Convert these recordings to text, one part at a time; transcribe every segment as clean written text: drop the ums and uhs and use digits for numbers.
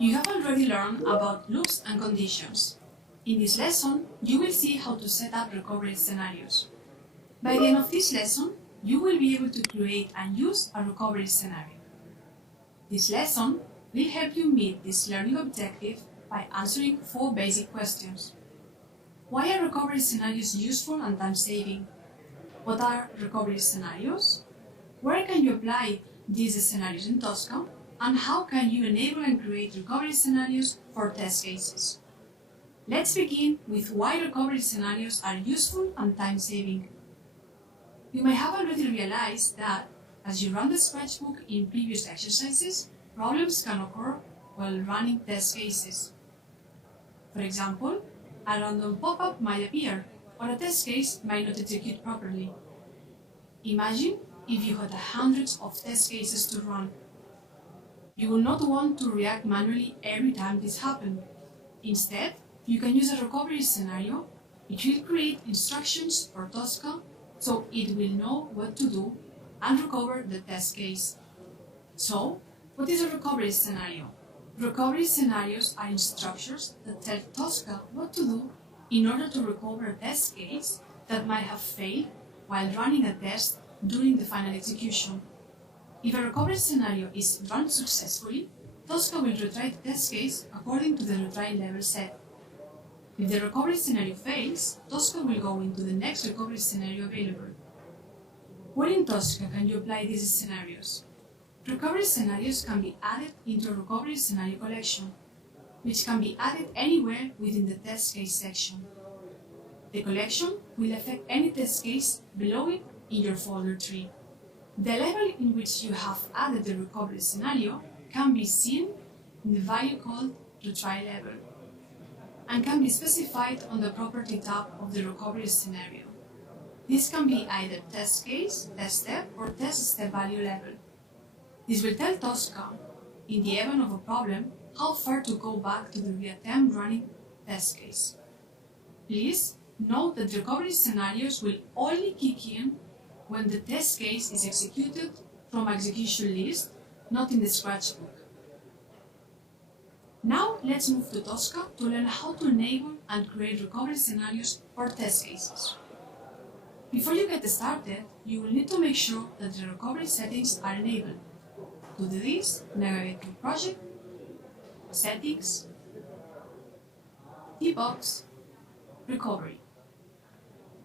You have already learned about loops and conditions. In this lesson, you will see how to set up recovery scenarios. By the end of this lesson, you will be able to create and use a recovery scenario. This lesson will help you meet this learning objective by answering 4 basic questions. Why are recovery scenarios useful and time-saving? What are recovery scenarios? Where can you apply these scenarios in Tosca? And how can you enable and create recovery scenarios for test cases? Let's begin with why recovery scenarios are useful and time-saving. You may have already realized that, as you run the sketchbook in previous exercises, problems can occur while running test cases. For example, a random pop-up might appear, or a test case might not execute properly. Imagine if you had hundreds of test cases to run. You will not want to react manually every time this happens. Instead, you can use a recovery scenario, which will create instructions for Tosca so it will know what to do and recover the test case. So, what is a recovery scenario? Recovery scenarios are instructions that tell Tosca what to do in order to recover a test case that might have failed while running a test during the final execution. If a recovery scenario is run successfully, Tosca will retry the test case according to the retry level set. If the recovery scenario fails, Tosca will go into the next recovery scenario available. Where in Tosca can you apply these scenarios? Recovery scenarios can be added into a recovery scenario collection, which can be added anywhere within the test case section. The collection will affect any test case below it in your folder tree. The level in which you have added the recovery scenario can be seen in the value called retry level and can be specified on the property tab of the recovery scenario. This can be either test case, test step, or test step value level. This will tell Tosca, in the event of a problem, how far to go back to the reattempt running test case. Please note that recovery scenarios will only kick in when the test case is executed from execution list, not in the sketchbook. Now let's move to Tosca to learn how to enable and create recovery scenarios for test cases. Before you get started, you will need to make sure that the recovery settings are enabled. To do this, navigate to Project, Settings, T-Box, Recovery.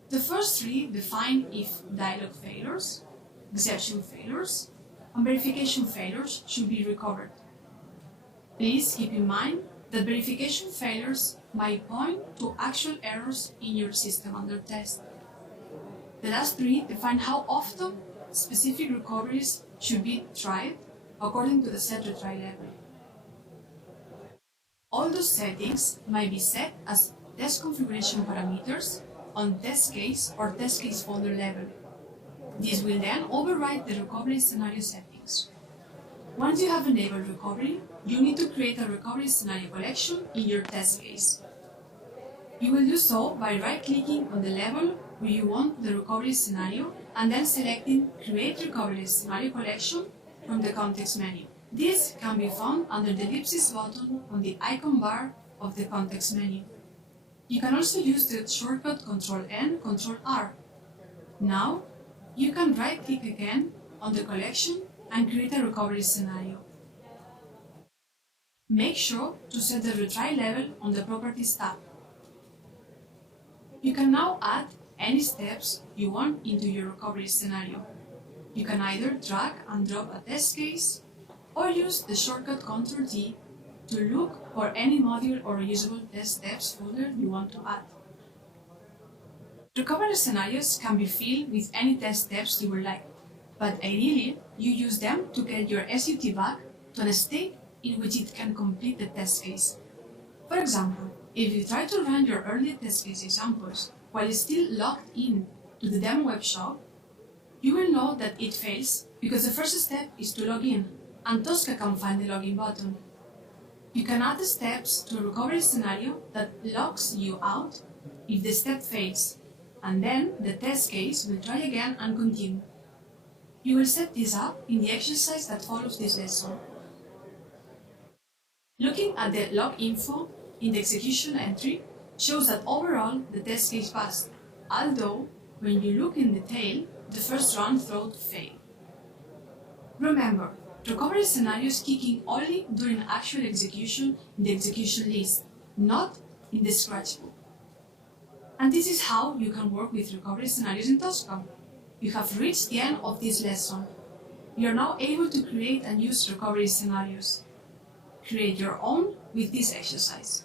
The first 3 define if dialog failures, exception failures, and verification failures should be recovered. Please keep in mind that verification failures might point to actual errors in your system under test. The last 3 define how often specific recoveries should be tried according to the set retry level. All those settings might be set as test configuration parameters on test case or test case folder level. This will then override the recovery scenario settings. Once you have enabled recovery, you need to create a recovery scenario collection in your test case. You will do so by right-clicking on the level where you want the recovery scenario and then selecting Create Recovery Scenario Collection from the context menu. This can be found under the ellipsis button on the icon bar of the context menu. You can also use the shortcut Ctrl-N, Ctrl-R. Now, you can right-click again on the collection and create a recovery scenario. Make sure to set the retry level on the Properties tab. You can now add any steps you want into your recovery scenario. You can either drag and drop a test case or use the shortcut Ctrl-T to look for any module or reusable test steps folder you want to add. Recovery scenarios can be filled with any test steps you would like, but ideally you use them to get your SUT back to a state in which it can complete the test case. For example, if you try to run your early test case examples while still logged in to the demo web shop, you will know that it fails because the first step is to log in, and Tosca can find the login button. You can add the steps to a recovery scenario that logs you out if the step fails, and then the test case will try again and continue. You will set this up in the exercise that follows this lesson. Looking at the log info in the execution entry shows that overall the test case passed, although when you look in detail, the first run thought failed. Remember, recovery scenarios kick in only during actual execution in the execution list, not in the scratch book. And this is how you can work with recovery scenarios in Tosca. You have reached the end of this lesson. You are now able to create and use recovery scenarios. Create your own with this exercise.